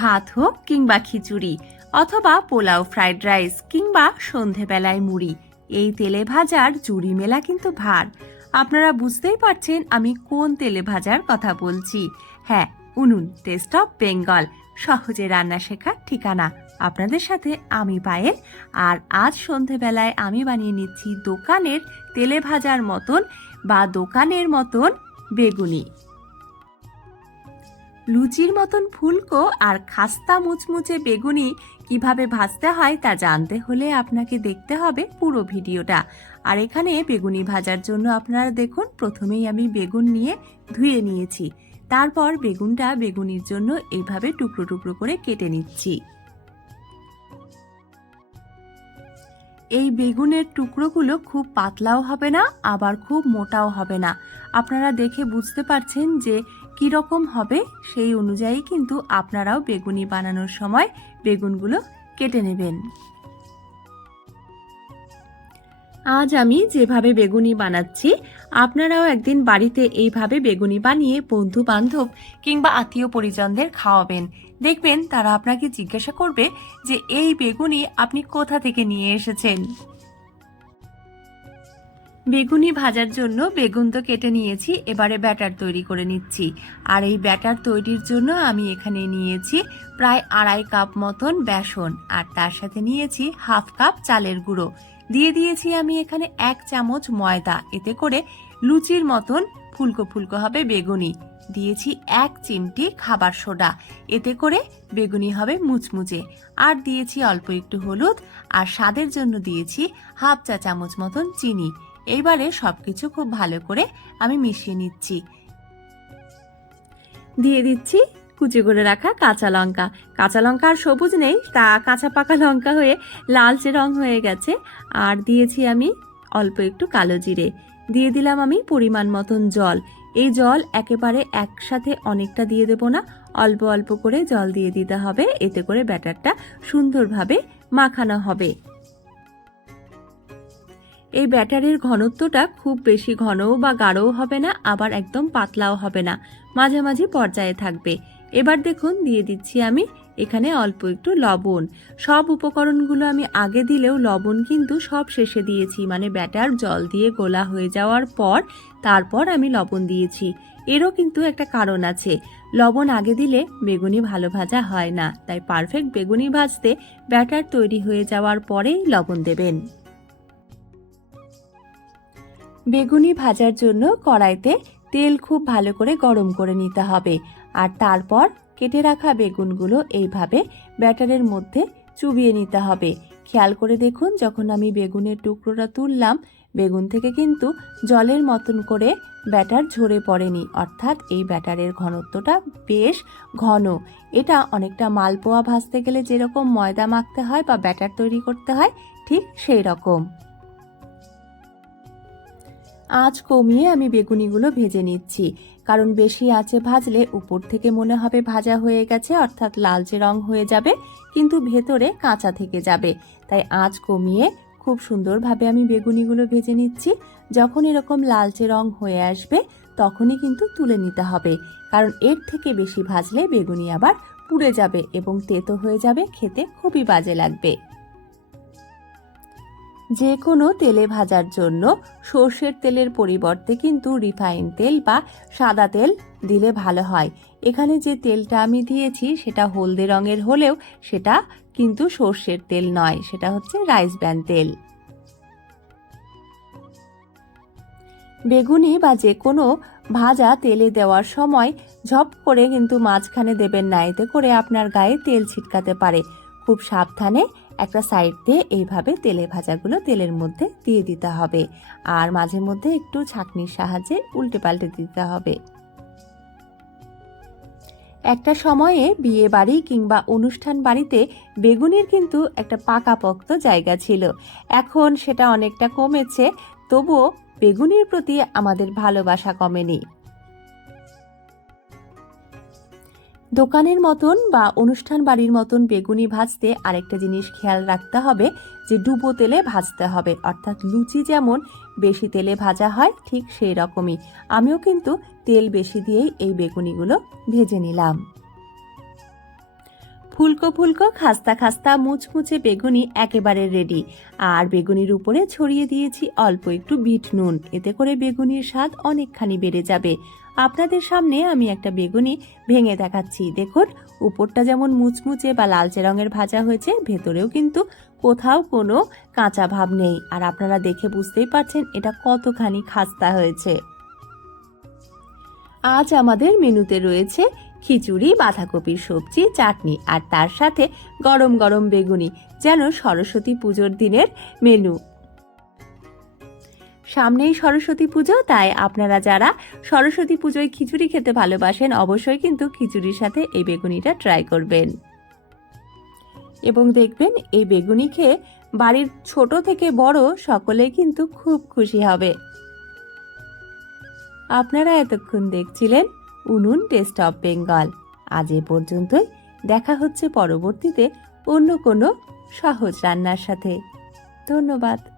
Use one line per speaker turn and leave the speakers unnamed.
ভাত হোক কিংবা খিচুড়ি, অথবা পোলাও, ফ্রাইড রাইস কিংবা সন্ধেবেলায় মুড়ি। এই তেলে ভাজার জুড়ি মেলা কিন্তু ভার। আপনারা বুঝতেই পারছেন আমি কোন তেলে ভাজার কথা বলছি। হ্যাঁ উনুন টেস্ট অফ বেঙ্গল সহজে রান্না শেখার ঠিকানা আপনাদের সাথে আমি পায়েল। আর আজ সন্ধেবেলায় আমি বানিয়ে নিচ্ছি দোকানের তেলে ভাজার মতন বা দোকানের মতন বেগুনি। লুচির মতন ফুলকো আর খাস্তা মুচমুচে বেগুনি কীভাবে ভাজতে হয় তা জানতে হলে আপনাকে দেখতে হবে পুরো ভিডিওটা। আর এখানে বেগুনি ভাজার জন্য আপনারা দেখুন, প্রথমেই আমি বেগুন নিয়ে ধুয়ে নিয়েছি। তারপর বেগুনটা বেগুনির জন্য এইভাবে টুকরো টুকরো করে কেটে নিচ্ছি। এই বেগুনের টুকরোগুলো খুব পাতলাও হবে না, আবার খুব মোটাও হবে না। আপনারা দেখে বুঝতে পারছেন যে রকম হবে সেই অনুযায়ী কিন্তু আপনারাও বেগুনি বানানোর সময় বেগুনগুলো কেটে নেবেন। আজ আমি যেভাবে বেগুনি বানাচ্ছি, আপনারাও একদিন বাড়িতে এইভাবে বেগুনি বানিয়ে বন্ধু বান্ধব কিংবা আত্মীয় পরিজনদের খাওয়াবেন। দেখবেন তারা আপনাকে জিজ্ঞাসা করবে যে, এই বেগুনি আপনি কোথা থেকে নিয়ে এসেছেন? বেগুনি ভাজার জন্য বেগুন তো কেটে নিয়েছি, এবারে ব্যাটার তৈরি করে নিচ্ছি। আর এই ব্যাটার তৈরির জন্য আমি এখানে নিয়েছি প্রায় আড়াই কাপ মতন বেসন, আর তার সাথে নিয়েছি হাফ কাপ চালের গুঁড়ো। দিয়ে দিয়েছি আমি এখানে এক চামচ ময়দা, এতে করে লুচির মতন ফুলকো ফুলকো হবে বেগুনি। দিয়েছি এক চিমটি খাবার সোডা, এতে করে বেগুনি হবে মুচমুচে। আর দিয়েছি অল্প একটু হলুদ, আর স্বাদের জন্য দিয়েছি হাফ চা চামচ মতন চিনি। এইবারে সবকিছু খুব ভালো করে আমি মিশিয়ে নিচ্ছি। দিয়ে দিচ্ছি কুচি করে রাখা কাঁচা লঙ্কা। কাঁচা লঙ্কা আর সবুজ নেই, তা কাঁচা পাকা লঙ্কা হয়ে লালচে রং হয়ে গেছে। আর দিয়েছি আমি অল্প একটু কালো জিরে। দিয়ে দিলাম আমি পরিমাণ মতন জল। এই জল একেবারে একসাথে অনেকটা দিয়ে দেব না, অল্প অল্প করে জল দিয়ে দিতে হবে। এতে করে ব্যাটারটা সুন্দরভাবে মাখানো হবে। এই ব্যাটারের ঘনত্বটা খুব বেশি ঘনও বা গাঢ়ও হবে না, আবার একদম পাতলাও হবে না। মাঝামাঝি পর্যায়ে থাকবে। এবার দেখুন, দিয়ে দিচ্ছি আমি এখানে অল্প একটু লবণ। সব উপকরণগুলো আমি আগে দিলেও লবণ কিন্তু সব শেষে দিয়েছি মানে ব্যাটার জল দিয়ে গোলা হয়ে যাওয়ার পর তারপর আমি লবণ দিয়েছি। এরও কিন্তু একটা কারণ আছে। লবণ আগে দিলে বেগুনি ভালো ভাজা হয় না, তাই পারফেক্ট বেগুনি ভাজতে ব্যাটার তৈরি হয়ে যাওয়ার পরেই লবণ দেবেন। বেগুনি ভাজার জন্য কড়াইতে তেল খুব ভালো করে গরম করে নিতে হবে। আর তারপর কেটে রাখা বেগুনগুলো এইভাবে ব্যাটারের মধ্যে চুবিয়ে নিতে হবে। খেয়াল করে দেখুন, যখন আমি বেগুনের টুকরোটা তুললাম, বেগুন থেকে কিন্তু জলের মতন করে ব্যাটার ঝরে পড়েনি। অর্থাৎ এই ব্যাটারের ঘনত্বটা বেশ ঘন। এটা অনেকটা মালপোয়া ভাজতে গেলে যেরকম ময়দা মাখতে হয় বা ব্যাটার তৈরি করতে হয়, ঠিক সেই রকম। আঁচ কমিয়ে আমি বেগুনিগুলো ভেজে নিচ্ছি। কারণ বেশি আঁচে ভাজলে উপর থেকে মনে হবে ভাজা হয়ে গেছে, অর্থাৎ লালচে রং হয়ে যাবে, কিন্তু ভেতরে কাঁচা থেকে যাবে। তাই আঁচ কমিয়ে খুব সুন্দরভাবে আমি বেগুনিগুলো ভেজে নিচ্ছি। যখন এরকম লালচে রং হয়ে আসবে, তখনই কিন্তু তুলে নিতে হবে। কারণ এর থেকে বেশি ভাজলে বেগুনি আবার পুড়ে যাবে এবং তেতো হয়ে যাবে, খেতে খুবই বাজে লাগবে। যে কোনো তেলে ভাজার জন্য সর্ষের তেলের পরিবর্তে কিন্তু রিফাইন তেল বা সাদা তেল দিলে ভালো হয়। এখানে যে তেলটা আমি দিয়েছি সেটা হলদে রঙের হলেও সেটা কিন্তু সর্ষের তেল নয়, সেটা হচ্ছে রাইস ব্যান তেল। বেগুনি বা যে কোনো ভাজা তেলে দেওয়ার সময় ঝপ করে কিন্তু মাঝখানে দেবেন না, এতে করে আপনার গায়ে তেল ছিটকাতে পারে। খুব সাবধানে একটা সাইড দিয়ে এইভাবে তেলে ভাজাগুলো তেলের মধ্যে দিয়ে দিতে হবে। আর মাঝে মধ্যে একটু ছাঁকনির সাহায্যে উল্টে পাল্টে দিতে হবে। একটা সময়ে বিয়ে বাড়ি কিংবা অনুষ্ঠান বাড়িতে বেগুনির কিন্তু একটা পাকাপোক্ত জায়গা ছিল। এখন সেটা অনেকটা কমেছে, তবুও বেগুনির প্রতি আমাদের ভালোবাসা কমেনি। দোকানের মতন বা অনুষ্ঠান বাড়ির মতন বেগুনি ভাজতে আরেকটা জিনিস খেয়াল রাখতে হবে, যে ডুবো তেলে ভাজতে হবে। অর্থাৎ লুচি যেমন বেশি তেলে ভাজা হয়, ঠিক সেই রকমই আমিও কিন্তু তেল বেশি দিয়েই এই বেগুনিগুলো ভেজে নিলাম। ফুলকো ফুলকো, খাস্তা খাস্তা, মুচমুচে বেগুনি একেবারে রেডি আর বেগুনির উপরে ছড়িয়ে দিয়েছি অল্প একটু বিট নুন। এতে করে বেগুনির স্বাদ অনেকখানি বেড়ে যাবে। আপনাদের সামনে আমি একটা বেগুনি ভেঙে দেখাচ্ছি। দেখুন, উপরটা যেমন মুচমুচে বা লালচে রঙের ভাজা হয়েছে, ভেতরেও কিন্তু কোথাও কোনো কাঁচা ভাব নেই। আর আপনারা দেখে বুঝতেই পারছেন এটা কতখানি খাস্তা হয়েছে। আজ আমাদের মেনুতে রয়েছে খিচুড়ি, বাঁধাকপির সবজি, চাটনি আর তার সাথে গরম গরম বেগুনি, যেন সরস্বতী পুজোর দিনের মেনু। সামনেই সরস্বতী পুজো, তাই আপনারা যারা সরস্বতী পুজোয় খিচুড়ি খেতে ভালোবাসেন, অবশ্যই কিন্তু খিচুড়ির সাথে এই বেগুনিটা ট্রাই করবেন। এবং দেখবেন, এই বেগুনি খেয়ে বাড়ির ছোট থেকে বড় সকলে কিন্তু খুব খুশি হবে। আপনারা এতক্ষণ দেখছিলেন উনুন টেস্ট অফ বেঙ্গল। আজ এ পর্যন্তই। দেখা হচ্ছে পরবর্তীতে অন্য কোনো সহজ রান্নার সাথে। ধন্যবাদ।